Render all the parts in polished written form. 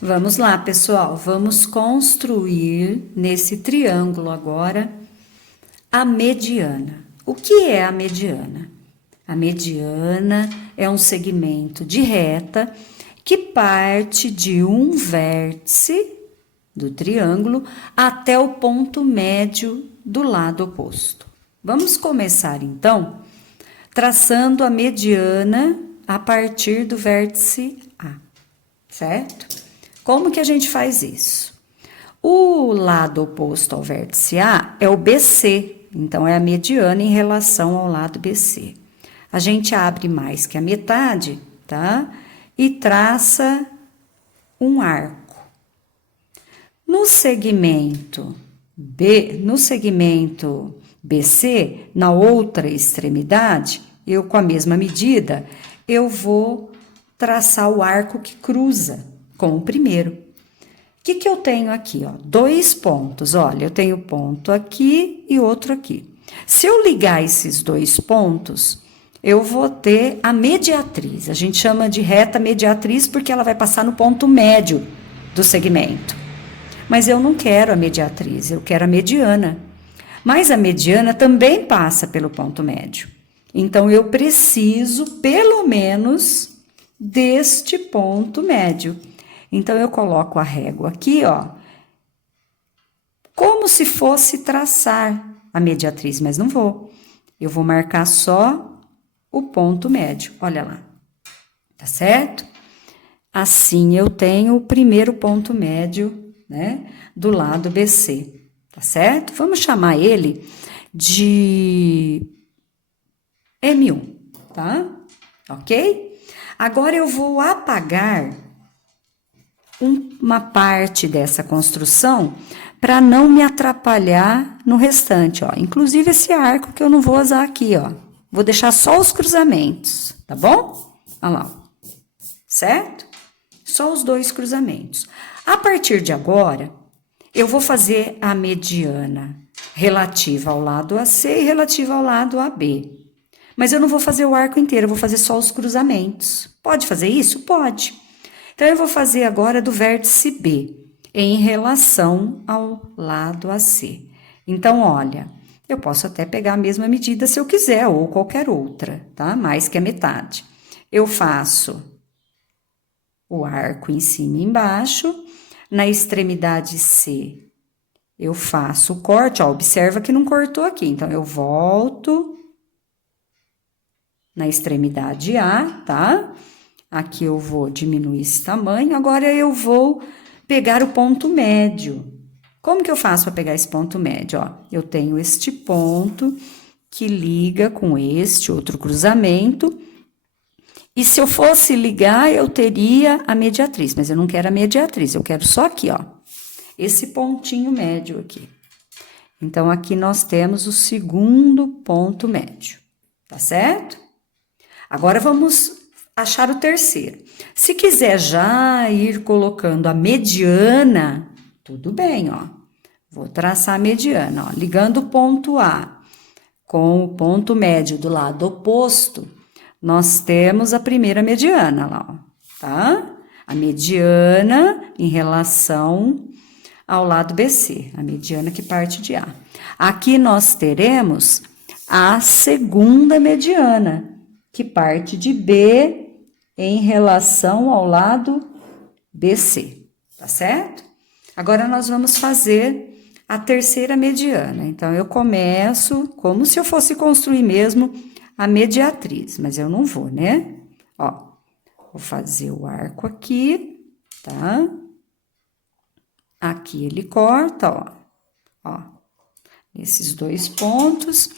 Vamos lá, pessoal, vamos construir nesse triângulo agora a mediana. O que é a mediana? A mediana é um segmento de reta que parte de um vértice do triângulo até o ponto médio do lado oposto. Vamos começar então traçando a mediana a partir do vértice A, certo? Como que a gente faz isso? O lado oposto ao vértice A é o BC, então é a mediana em relação ao lado BC. A gente abre mais que a metade, tá? E traça um arco. No segmento BC, na outra extremidade, eu com a mesma medida, eu vou traçar o arco que cruza com o primeiro. O que eu tenho aqui? Ó? 2 pontos. Olha, eu tenho ponto aqui e outro aqui. Se eu ligar esses 2 pontos, eu vou ter a mediatriz. A gente chama de reta mediatriz porque ela vai passar no ponto médio do segmento. Mas eu não quero a mediatriz, eu quero a mediana. Mas a mediana também passa pelo ponto médio. Então, eu preciso, pelo menos, deste ponto médio. Então, eu coloco a régua aqui, ó, como se fosse traçar a mediatriz, mas não vou. Eu vou marcar só o ponto médio, olha lá, tá certo? Assim, eu tenho o primeiro ponto médio, né, do lado BC, tá certo? Vamos chamar ele de M1, tá? Ok? Agora, eu vou apagar uma parte dessa construção para não me atrapalhar no restante, ó. Inclusive esse arco que eu não vou usar aqui, ó. Vou deixar só os cruzamentos, tá bom? Olha lá, ó. Certo? Só os 2 cruzamentos. A partir de agora, eu vou fazer a mediana relativa ao lado AC e relativa ao lado AB. Mas eu não vou fazer o arco inteiro, eu vou fazer só os cruzamentos. Pode fazer isso? Pode. Então, eu vou fazer agora do vértice B, em relação ao lado AC. Então, olha, eu posso até pegar a mesma medida se eu quiser, ou qualquer outra, tá? Mais que a metade. Eu faço o arco em cima e embaixo, na extremidade C, eu faço o corte, ó, observa que não cortou aqui, então, eu volto na extremidade A, tá? Aqui eu vou diminuir esse tamanho, agora eu vou pegar o ponto médio. Como que eu faço para pegar esse ponto médio? Ó, eu tenho este ponto que liga com este outro cruzamento, e se eu fosse ligar, eu teria a mediatriz, mas eu não quero a mediatriz, eu quero só aqui, ó, esse pontinho médio aqui. Então, aqui nós temos o segundo ponto médio, tá certo? Agora, vamos achar o terceiro. Se quiser já ir colocando a mediana, tudo bem, ó. Vou traçar a mediana, ó. Ligando o ponto A com o ponto médio do lado oposto, nós temos a primeira mediana lá, ó, tá? A mediana em relação ao lado BC, a mediana que parte de A. Aqui nós teremos a segunda mediana, que parte de B em relação ao lado BC, tá certo? Agora, nós vamos fazer a terceira mediana. Então, eu começo como se eu fosse construir mesmo a mediatriz, mas eu não vou, né? Ó, vou fazer o arco aqui, tá? Aqui ele corta, ó. Ó, esses 2 pontos.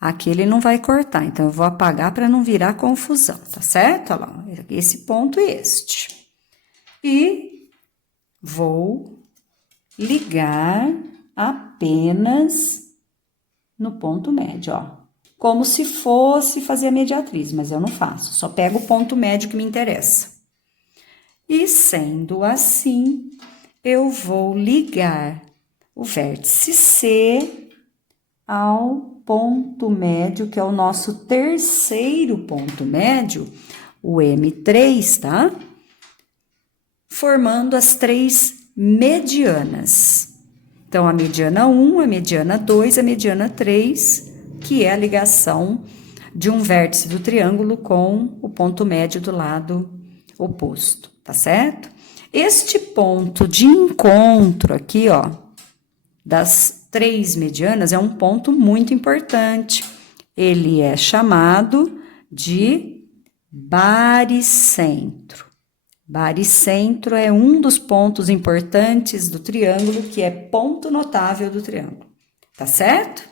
Aqui ele não vai cortar, então eu vou apagar para não virar confusão, tá certo? Olha lá, esse ponto e este. E vou ligar apenas no ponto médio, ó. Como se fosse fazer a mediatriz, mas eu não faço, só pego o ponto médio que me interessa. E sendo assim, eu vou ligar o vértice C ao ponto médio, que é o nosso terceiro ponto médio, o M3, tá? formando as 3 medianas. Então, a mediana 1, a mediana 2, a mediana 3, que é a ligação de um vértice do triângulo com o ponto médio do lado oposto, tá certo? Este ponto de encontro aqui, ó, das 3 medianas, é um ponto muito importante. Ele é chamado de baricentro. Baricentro é um dos pontos importantes do triângulo, que é ponto notável do triângulo, tá certo?